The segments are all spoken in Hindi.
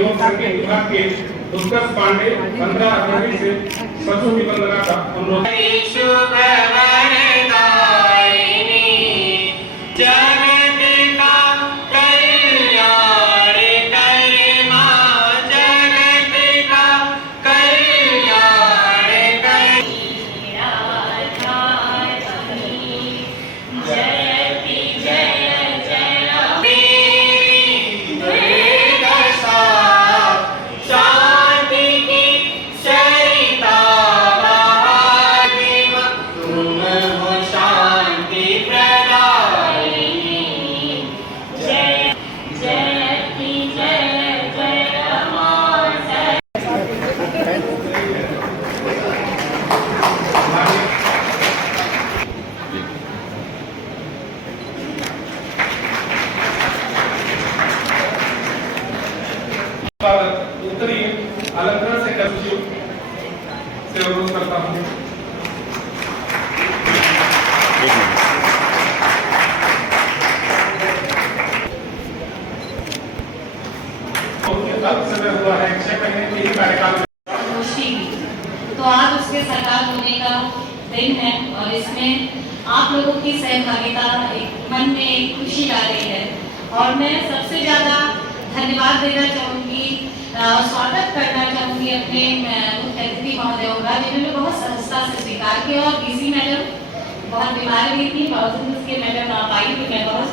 एवं संगीत विभाग के उत्कर्ष पांडे 15 अग्रणी से सरस्वती वंदना का अनुरोध। उत्तरी अलंकरण से अनुरोध करता हूँ। समय हुआ है 6 महीने के ही कार्यकाल में तो आज उसके साकार होने का दिन है और इसमें आप लोगों की सहभागिता एक मन में एक खुशी ला रही है और मैं सबसे ज्यादा धन्यवाद देना चाहूँगी, स्वागत करना चाहूँगी अपने मुख्य अतिथि महोदयों का जिन्होंने बहुत सहजता से स्वीकार किया। और डीसी मैडम बहुत बीमार भी थी, बावजूद उसके मैडम आप आई तो मैं बहुत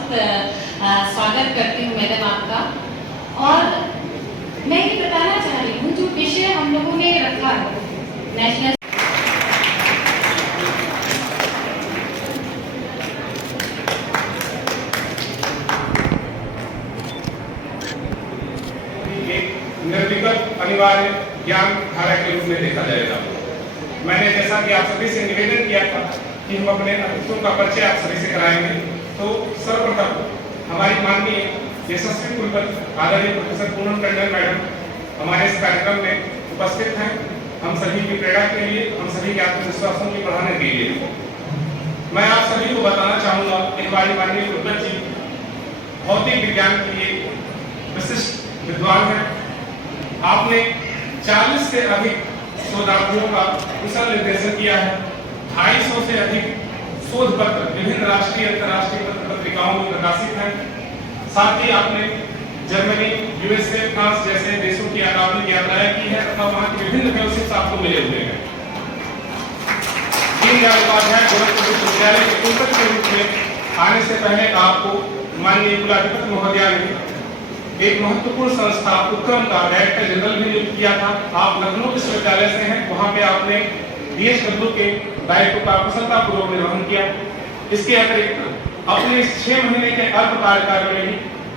स्वागत करती हूँ मैडम आपका। और मैं ये बताना चाह रही हूँ जो विषय हम लोगों ने रखा है नेशनल निर्विकल्प अनिवार्य ज्ञान धारा के रूप में देखा जाएगा। मैंने जैसा कि आप सभी से निवेदन किया था कि हम अपने अतिथियों का परिचय आप सभी से कराएंगे, तो सर्वप्रथम हमारी माननीय यशस्वी कुलपति आदरणीय प्रोफेसर पूनम टंडन मैडम हमारे इस कार्यक्रम में उपस्थित हैं। हम सभी की प्रेरणा के लिए, हम सभी के आत्मविश्वासों की बढ़ाने के लिए मैं आप सभी को बताना चाहूँगा कि हमारी माननीय कुलपति जी भौतिक विज्ञान की एक विशिष्ट विद्वान है। आपने 40 से अधिक शोधार्थियों का कुशल निर्देशन किया है। 250 से अधिक शोध पत्र विभिन्न राष्ट्रीय अंतर्राष्ट्रीय पत्रिकाओं में प्रकाशित हैं। साथ ही आपने जर्मनी, यूएसए, फ्रांस जैसे देशों की अकादमिक यात्राएं की है तथा वहां के विभिन्न फेलोशिप्स आपको मिले हुए हैं। दीनदयाल उपाध्याय गोरखपुर विश्वविद्यालय के कुलपति के रूप में आने से पहले आपको माननीय कुलाधिपति महोदया ने एक महत्वपूर्ण संस्था उपक्रम का डायरेक्टर जनरल भी नियुक्त किया था। आप लखनऊ विश्वविद्यालय से हैं, वहां पे आपने DHW के दायित्व का कुशलतापूर्वक निर्वहन किया। इसके अतिरिक्त अपने इस 6 महीने के अल्प कार्यकाल में ही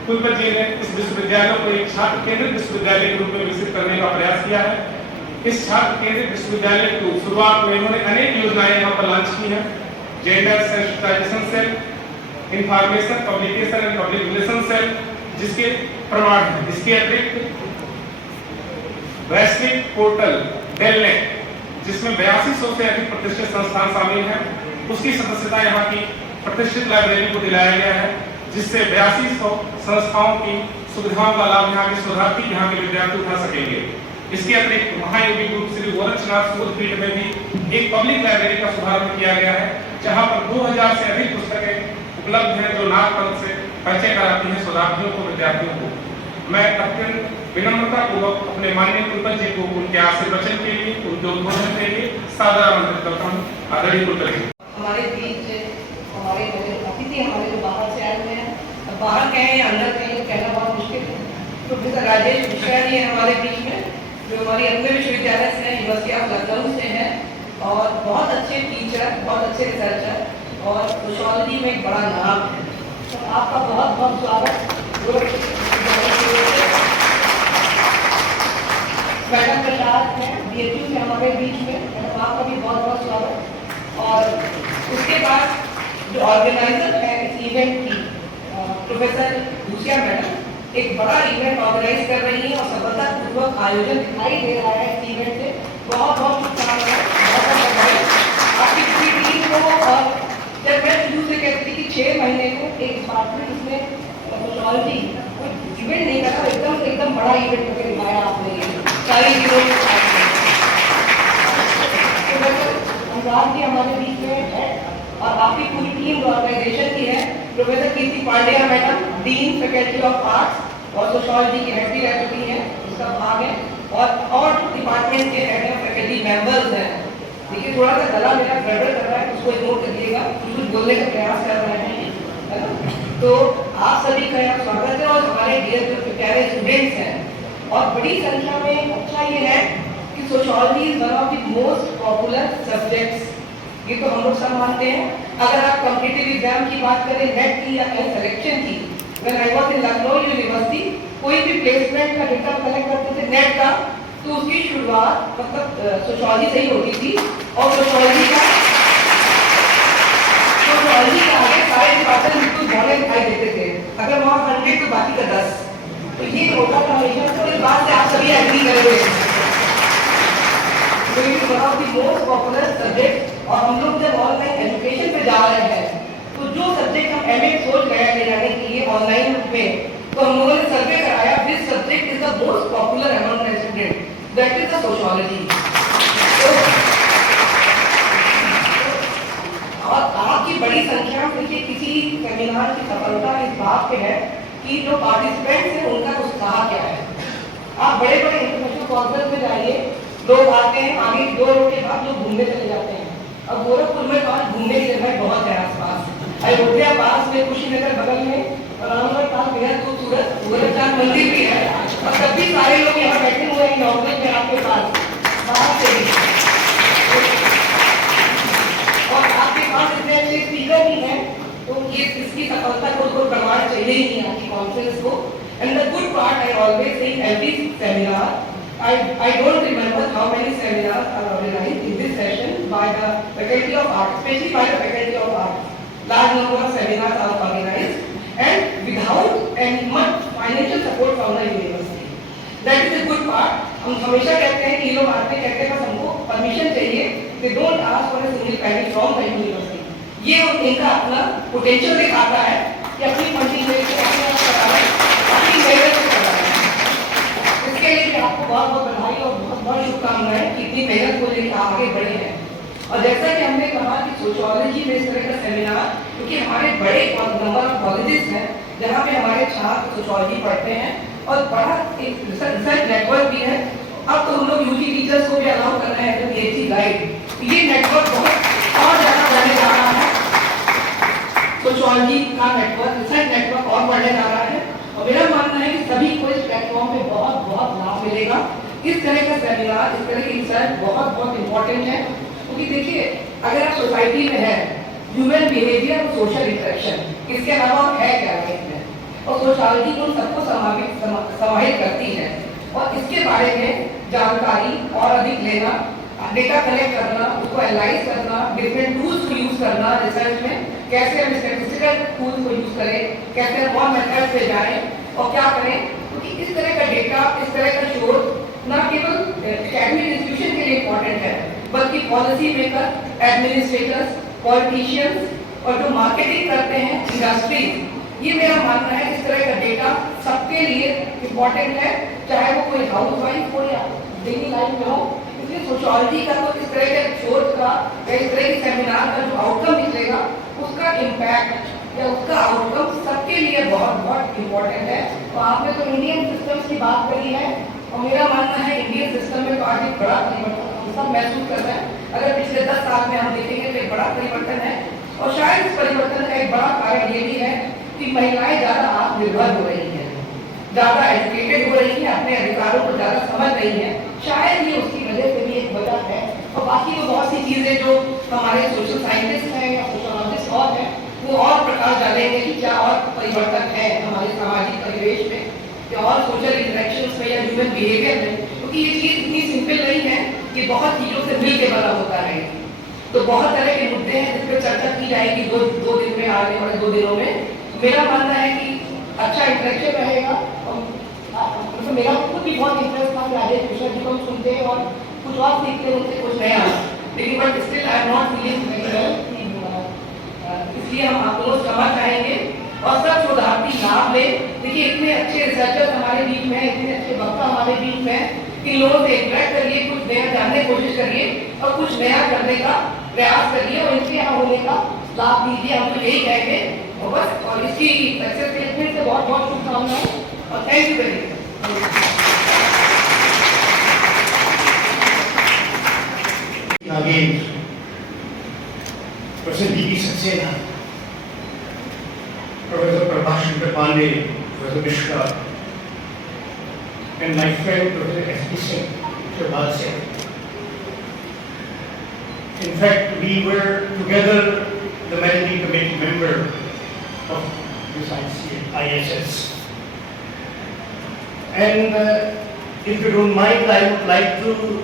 कुलपति जी ने इस विश्वविद्यालय को एक छात्र केंद्रित विश्वविद्यालय के रूप में विकसित करने का प्रयास किया है। इस छात्र केंद्रित विश्वविद्यालय की शुरुआत में इन्होंने अनेक योजनाएं यहाँ पर लॉन्च की हैं। Gender sensitisation cell, information publication and public relation cell, जिसके प्रमाण है। इसके अतिरिक्त वैश्विक पोर्टल डेलनेट, जिसमें 8200 से अधिक प्रतिष्ठित संस्थान शामिल हैं, उसकी सदस्यता यहाँ की प्रतिष्ठित लाइब्रेरी को दिलाया गया है, जिससे 8200 संस्थाओं की सुविधाओं का लाभ यहाँ के शोधार्थी, यहाँ के विद्यार्थी उठा सकेंगे। इसके अतिरिक्त महायोगी गुरु श्री गोरक्षनाथ शोध पीठ में भी एक पब्लिक लाइब्रेरी का शुभारंभ किया गया है, जहाँ पर 2000 से अधिक पुस्तकें उपलब्ध हैं जो नागपंथ से परिचय कराती हैं शोधार्थियों को, विद्यार्थियों को। मैं अत्यंत विनम्रता पूर्वक अपने माननीय कुलपति जी को उनके आशीर्वचन के लिए, उनके उद्बोधन के लिए सादर आमंत्रित करता हूँ। आदरणीय कुलपति हमारे बीच हमारे अतिथि हमारे जो बाहर से आए हुए हैं, बाहर कहें या अंदर कहें कहना बहुत मुश्किल है। प्रोफेसर राजेश मिश्रा जी है हमारे बीच में, जो हमारी अन्य विश्वविद्यालय से है, यूनिवर्सिटी ऑफ लखनऊ से है और बहुत अच्छे टीचर, बहुत अच्छे रिसर्चर और सोशियोलॉजी में एक बड़ा नाम है। तो आपका बहुत बहुत स्वागत। मैडम प्रसाद है BHU से हमारे बीच में, मैडम आपका भी बहुत बहुत स्वागत। और उसके बाद जो ऑर्गेनाइजर है इस इवेंट की, प्रोफेसर लूसिया मैडम, एक बड़ा इवेंट ऑर्गेनाइज कर रही है और सफलतापूर्वक आयोजन दिखाई दे रहा है इस इवेंट से। बहुत बहुत शुभकामनाएं, बहुत बहुत बधाई आपकी पूरी टीम को। और जब मैं शुरू से कहती थी कि 6 महीने को एक डिपार्टमेंट इसमें सोशोलॉजी कोई इवेंट नहीं करा, एकदम बड़ा इवेंट करके सारी चीजों के साथ में। अनुराग जी हमारे बीच में है और आपकी पूरी टीम ऑर्गेनाइजेशन की है। Professor Kirti Pandya madam, dean faculty of arts और सोशियोलॉजी की हेड भी रह चुकी हैं, उसका भाग है, और डिपार्टमेंट के हेड हैं, फैकल्टी मेंबर्स हैं। देखिए थोड़ा सा गला मेरा गड़बड़ कर रहा है, उसको इग्नोर करिएगा, कुछ बोलने का प्रयास कर रहे हैं, है ना। तो आप सभी का यहाँ स्वागत है और हमारे डियर जो प्यारे स्टूडेंट्स हैं, और बड़ी संख्या में अच्छा ये है कि sociology is one of the most popular subjects, ये तो हम लोग सब मानते हैं। अगर आप कॉम्पिटिटिव एग्जाम की बात करें, नेट की या सिलेक्शन की, when I was in Lucknow university, कोई भी प्लेसमेंट का डेटा कलेक्ट करते थे नेट का, तो उसकी शुरुआत मतलब सोशियोलॉजी से ही होती थी, और सोशियोलॉजी का आगे सारे डिपार्टमेंट बिल्कुल बड़े दिखाई देते थे। अगर वहाँ 100 तो बाकी का 10, तो ये होता था हमेशा। तो इस बात से आप सभी एग्री करेंगे। तो ये one of the most popular subject, और हम लोग जब ऑनलाइन एजुकेशन पे जा रहे हैं, तो जो सब्जेक्ट हम एमए सोच रहे हैं ले जाने के लिए ऑनलाइन में, तो हम लोगों ने सर्वे कराया, this subject is the most popular among the student, that is the sociology. और आपकी बड़ी संख्या में देखिए किसी सेमिनार की सफलता इस बात पे है कि जो पार्टिसिपेंट्स हैं उनका उत्साह क्या है। आप बड़े बड़े इंटरनेशनल कॉन्फ्रेंस में जाइए, लोग आते हैं, आगे 2 रोज के बाद लोग घूमने चले जाते हैं। अब गोरखपुर में पास घूमने की जगह बहुत है आसपास, अयोध्या पास में, कुशीनगर बगल में, रामगढ़ पास बेहद खूबसूरत गोरखनाथ मंदिर भी है, और तब भी सारे लोग यहाँ बैठे हुए हैं नॉर्मल में आपके पास बाहर से भी। और आपके पास इतने अच्छे स्पीकर भी हैं, तो ये इसकी सफलता को प्रमाण चाहिए ही नहीं आपकी कॉन्फ्रेंस को। And the good part, I always say in every seminar, I don't remember how many seminars are organized in this session by the Faculty of Arts, especially by the Faculty of Arts. Large number of seminars are organized and without any much financial support from the university. That is a good part. हम हमेशा कहते हैं कि ये लोग आते कहते हैं बस हमको परमिशन चाहिए, they don't ask for a single penny from the university. ये इनका अपना पोटेंशियल दिखाता है कि अपनी फंडिंग लेके अपने आप करा रहे हैं, अपनी मेहनत से करा रहे हैं। इसके लिए आपको बहुत बहुत बधाई और बहुत बहुत शुभकामनाएं कि इतनी मेहनत को लेकर आगे बढ़े हैं। और जैसा कि हमने कहा कि सोशियोलॉजी में इस तरह का सेमिनार, क्योंकि हमारे बड़े नंबर ऑफ कॉलेजेस हैं जहाँ पे हमारे छात्र सोशियोलॉजी पढ़ते हैं, और बड़ा एक रिसर्च नेटवर्क भी है। अब तो हम लोग यूजी टीचर्स को भी अलाउ कर रहे हैं तो पीएचडी गाइड। ये नेटवर्क बहुत और ज़्यादा बढ़ने जा रहा है, सोशियोलॉजी का नेटवर्क, रिसर्च नेटवर्क और बढ़ने जा रहा है। और मेरा मानना है कि सभी को इस प्लेटफॉर्म में बहुत बहुत लाभ मिलेगा। इस तरह का सेमिनार, इस तरह की रिसर्च बहुत बहुत इंपॉर्टेंट है, क्योंकि देखिए अगर आप सोसाइटी में है, ह्यूमन बिहेवियर और सोशल इंटरेक्शन, इसके अलावा है क्या लाइफ में, और सोशियोलॉजी उन सबको समाहित करती है। और इसके बारे में जानकारी और अधिक लेना, डेटा कलेक्ट करना, उसको एनालाइज करना, डिफरेंट टूल्स को यूज करना रिसर्च में, कैसे हम स्टैटिस्टिकल टूल्स को यूज करें, कैसे हम और मेथड से जाएं और क्या करें, क्योंकि इस तरह का डेटा, इस तरह का शोध न केवल एकेडमिक इंस्टीट्यूशन के लिए इम्पोर्टेंट है, बल्कि पॉलिसी मेकर, एडमिनिस्ट्रेटर्स, पॉलिटिशियंस और जो मार्केटिंग करते हैं इंडस्ट्री, ये मेरा मानना है इस तरह का डेटा सबके लिए इम्पोर्टेंट है, चाहे वो कोई हाउस वाइफ हो या डेली लाइफ में हो। इसलिए सोशियोलॉजी का तो इस तरह के शोध का या इस तरह के सेमिनार का जो आउटकम निकलेगा, उसका इम्पैक्ट या उसका आउटकम सबके लिए बहुत बहुत इम्पोर्टेंट है। तो आपने तो इंडियन सिस्टम्स की बात करी है, और मेरा मानना है इंडियन सिस्टम में तो आज एक बड़ा परिवर्तन हम सब महसूस कर रहे हैं। अगर पिछले 10 साल में हम देखेंगे तो एक बड़ा परिवर्तन है, और शायद इस परिवर्तन का एक बड़ा कारण ये भी है कि महिलाएं ज़्यादा आत्मनिर्भर हो रही हैं, ज़्यादा एजुकेटेड हो रही हैं, अपने अधिकारों को ज़्यादा समझ रही हैं। शायद ये उसकी वजह से भी एक वजह है। और बाकी तो बहुत सी चीज़ें जो हमारे सोशल साइंटिस्ट हैं या सोशोलॉजिस्ट और हैं, वो और प्रकाश डालेंगे कि क्या और परिवर्तन है हमारे सामाजिक परिवेश में, या और सोशल इंटरेक्शंस में या ह्यूमन बिहेवियर में, क्योंकि ये चीज़ इतनी सिंपल नहीं है कि बहुत चीज़ों से मिल के बना होता है। तो बहुत तरह के मुद्दे हैं जिस पर चर्चा की जाएगी दो दिन में, आने वाले 2 दिनों में। मेरा मानना है कि अच्छा इंटरेक्शन रहेगा, और मेरा खुद भी बहुत इंटरेस्ट था कि राजेश मिश्रा जी को हम सुनते हैं और कुछ और सीखते हैं उनसे कुछ नया, लेकिन but still I am not feeling very well, इसलिए हम आप लोग क्षमा चाहेंगे और सब शोधार्थी लाभ ले। देखिए इतने अच्छे रिसर्चर्स हमारे बीच में हैं, इतने अच्छे वक्ता हमारे बीच में हैं कि लोगों से इंटरेक्ट करिए, कुछ नया जानने की कोशिश करिए और कुछ नया करने का प्रयास करिए और इनके यहाँ होने का लाभ लीजिए। हम तो यही कहेंगे और बस, और इसकी सक्सेस के लिए फिर से बहुत बहुत शुभकामनाएं और thank you very much. Again, Professor D.P. Saxena, Professor Prabhashan Pandey, Professor Mishra, and my friend Professor S.P. Singh, Shabal Singh. In fact, we were together the managing committee member of this ISS. And if you don't mind, I would like to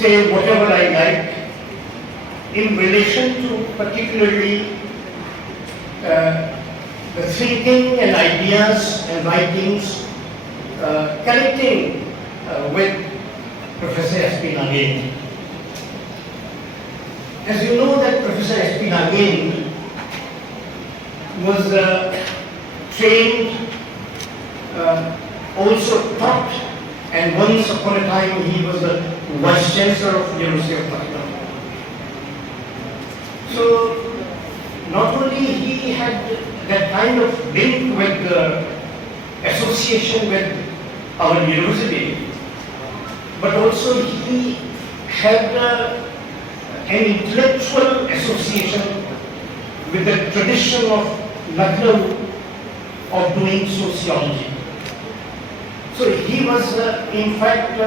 say whatever I like in relation to particularly the thinking and ideas and writings connecting with Professor S.P. Nagin. As you know that Professor S.P. Nagin was trained, also taught, and once upon a time he was the Vice Chancellor of the University of Lucknow. So not only he had that kind of link with the association with our university, but also he had an intellectual association with the tradition of Lucknow of doing sociology. So he was in fact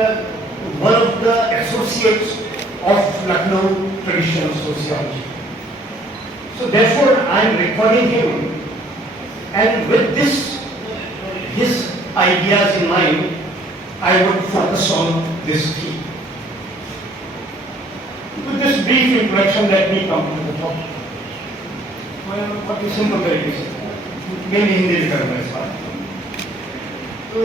one of the associates of Lucknow traditional sociology. So therefore I am recording him, and with this, his ideas in mind, I would focus on this theme. With this brief introduction, let me come to the topic. Well, what is simple very easy. Maybe Hindi लिखा है इस बार. तो